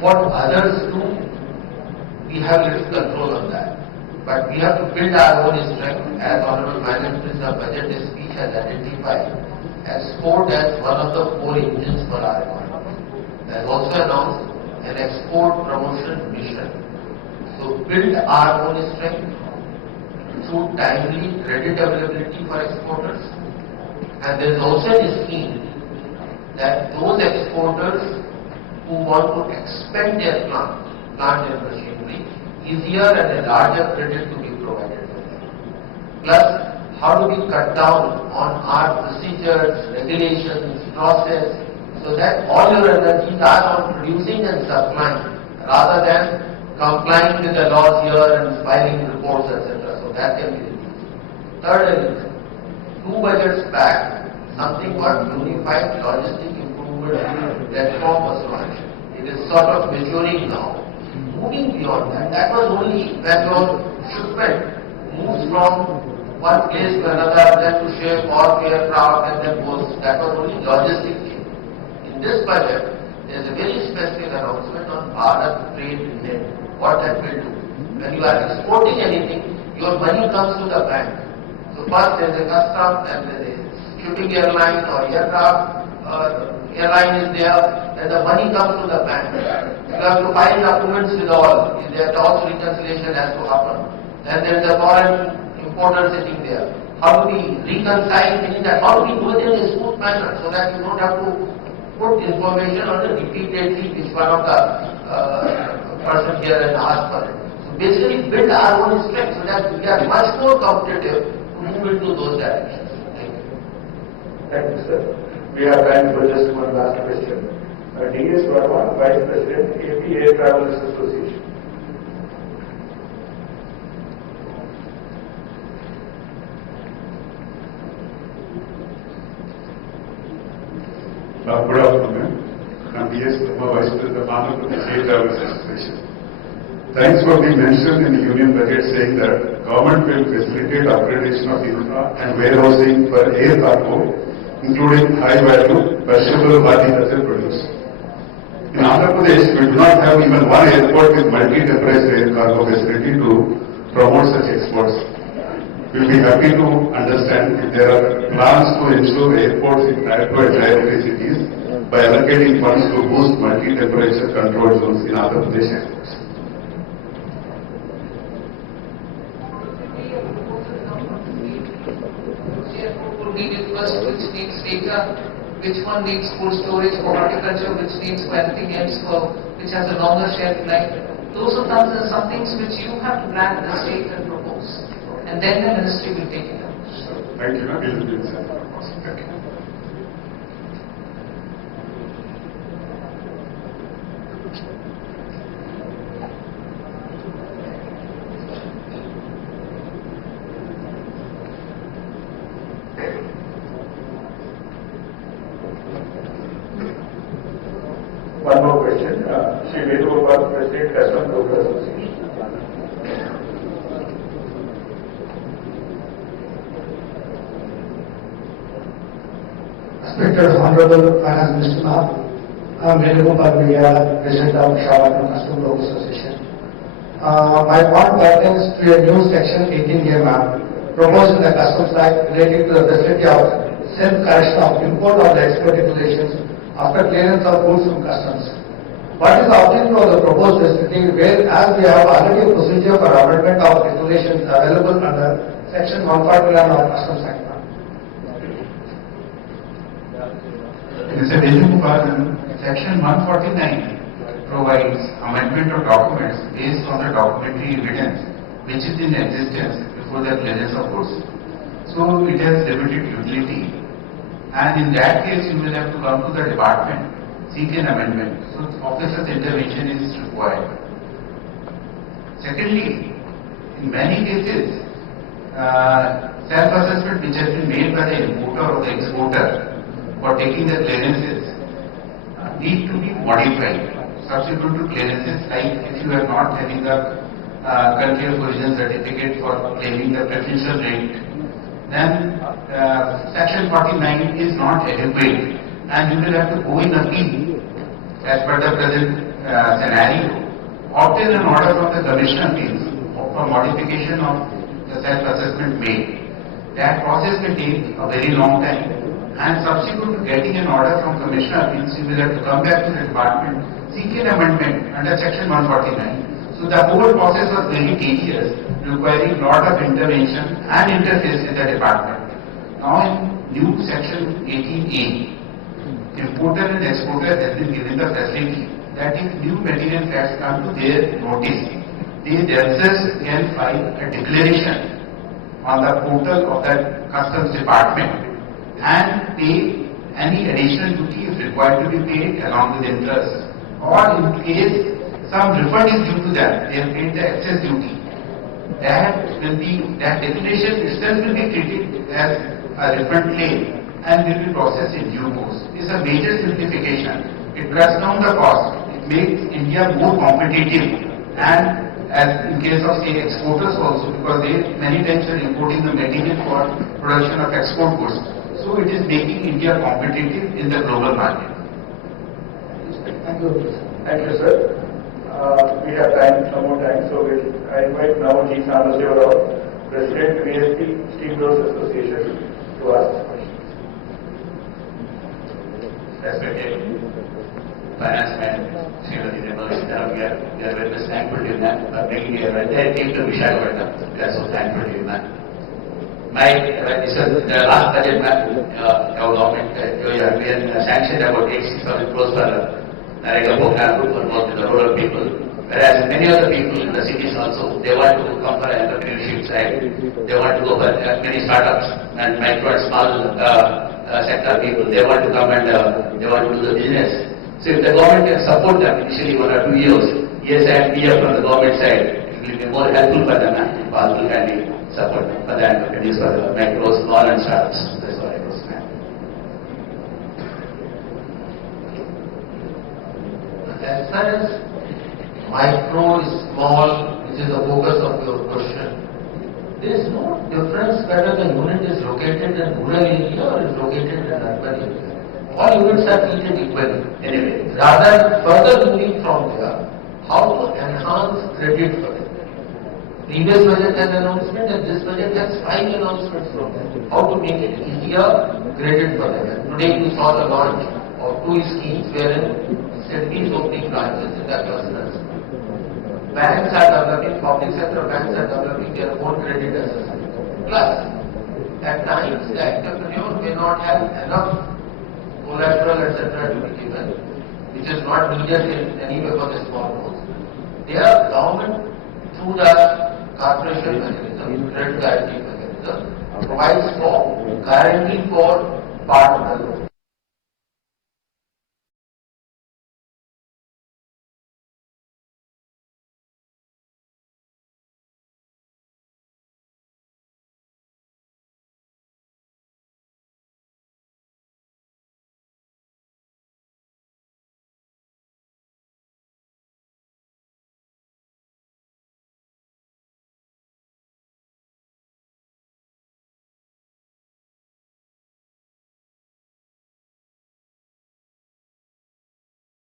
What others do, we have little control on that. But we have to build our own strength, as Honorable Finance Minister Budget speech has identified export as one of the core engines for our economy. They have also announced an export promotion mission. So build our own strength through timely credit availability for exporters. And there is also a scheme that those exporters who want to expand their plant and machinery, easier and a larger credit to be provided for them. Plus, how do we cut down on our procedures, regulations, process, so that all your energies are on producing and supplying rather than complying with the laws here and filing reports, etc. So that can be reduced. Third element, 2 budgets back, something called Unified Logistic Improvement Platform was launched. It is sort of maturing now. Moving beyond that, that was only when your shipment moves from one place to another, then to ship or aircraft and then goes. That was only logistic thing. In this budget, there is a very specific announcement on Bharat Trade Net. What that will do. When you are exporting anything, your money comes to the bank. So first there is a custom, then there is shipping airline or aircraft airline is there, then the money comes to the bank. You have to file documents with all. The tax reconciliation has to happen. Then there is a foreign importer sitting there. How do we reconcile that? How do we do it in a smooth manner so that you don't have to put information on it repeatedly, which one of the person here and ask for it. So basically build our own strength so that we are much more competitive to move into those directions. Thank you. Thank you, sir. We have time for just one last question. D.S. Verma, Vice President, AP Air Travelers Association. Good afternoon. I'm D.S. Verma, Vice President of Andhra Pradesh Air Travelers Association. Thanks for being mentioned in the Union Budget saying that government will facilitate upgradation of infra and warehousing for air cargo, including high-value, perishable horticultural produce. In Andhra Pradesh, we do not have even one airport with multi-temperature air cargo facility to promote such exports. We will be happy to understand if there are plans to ensure airports in Tier 2 and Tier 3 cities by allocating funds to boost multi-temperature control zones in Andhra Pradesh airports. Which needs data, which one needs cold storage for horticulture, which needs for anything else, which has a longer shelf life. Those are some things which you have to plan at the state and propose, and then the ministry will take it up. Thank you. Thank you. One more question. Shri Vedugopal, President, Custom Broker Association. Respected Honorable Finance Minister Ma'am, I am Vedugopal, President of Shavakan Custom Broker Association. My point pertains to a new section 18 here, ma'am, proposed in the Customs Act relating to the facility of self-correction of import or the export regulations after clearance of goods from customs. What is the objective of the proposed facility, whereas we have already a procedure for amendment of regulations available under Section 141 of Customs Act? Mr. Vedugopal, Section 149 provides amendment of documents based on the documentary evidence which is in existence before the clearance of goods. So it has limited utility, and in that case you will have to come to the department, seek an amendment. So officer's intervention is required. Secondly, in many cases, self-assessment which has been made by the importer or the exporter for taking the clearances need to be modified subsequent to clearances, like if you are not having the country of origin certificate for claiming the preferential rate, then Section 49 is not adequate and you will have to go in appeal as per the present scenario, obtain an order from the commissioner means for modification of the self-assessment made. That process may take a very long time, and subsequent to getting an order from commissioner means you will have to come back to the department, seek an amendment under section 149. So the whole process was very tedious, requiring lot of intervention and interface with the department. Now in new section 18A, importer and exporter has been given the facility that if new material facts come to their notice, they themselves can file a declaration on the portal of the customs department and pay any additional duty if required to be paid along with interest, or in case some refund is due to them, they have paid the excess duty. That declaration itself will be treated as a refund claim and will be processed in due course. It's a major simplification. It cuts down the cost. It makes India more competitive, and as in case of say exporters also, because they many times are importing the material for production of export goods. So it is making India competitive in the global market. Thank you. Thank you, sir. We have time, some more time, so I invite now G. Samaseva, President, VSP Steamrollers Association, to ask questions. Respected Finance Man, Srimati Nirmala Sitharaman, we are very much thankful to you, ma'am, for bringing your entire team to Visakhapatnam. We are so thankful to you, ma'am. This is the last budget, ma'am, our government, we have sanctioned about 86,000 crores for Narega program for both the rural people, whereas many other people in the cities also, they want to come for entrepreneurship side, they want to go for many startups and micro and small sector people, they want to come and they want to do the business. So if the government can support them initially 1 or 2 years, yes and PF from the government side, it will be more helpful for them and possible can be support for the entrepreneurs, for the micro, small and startups. That's what I was saying. As far as micro, small, which is the focus of your question, there is no difference whether the unit is located in rural area or is located in urban area. All units are treated equally. Anyway, rather further moving from there, how to enhance credit for it. Previous budget has announcement and this budget has 5 announcements from them. How to make it easier credit for them. And today you saw the launch of 2 schemes wherein CNBC opening branches in their clusters. Banks are developing, public sector banks are developing their own credit assessment. Plus, at times the entrepreneur may not have enough collateral etc. to be given, which is not needed in any way for the small loans. Their government, through the corporation mechanism, credit guarantee mechanism, provides for guarantee for part of the loan.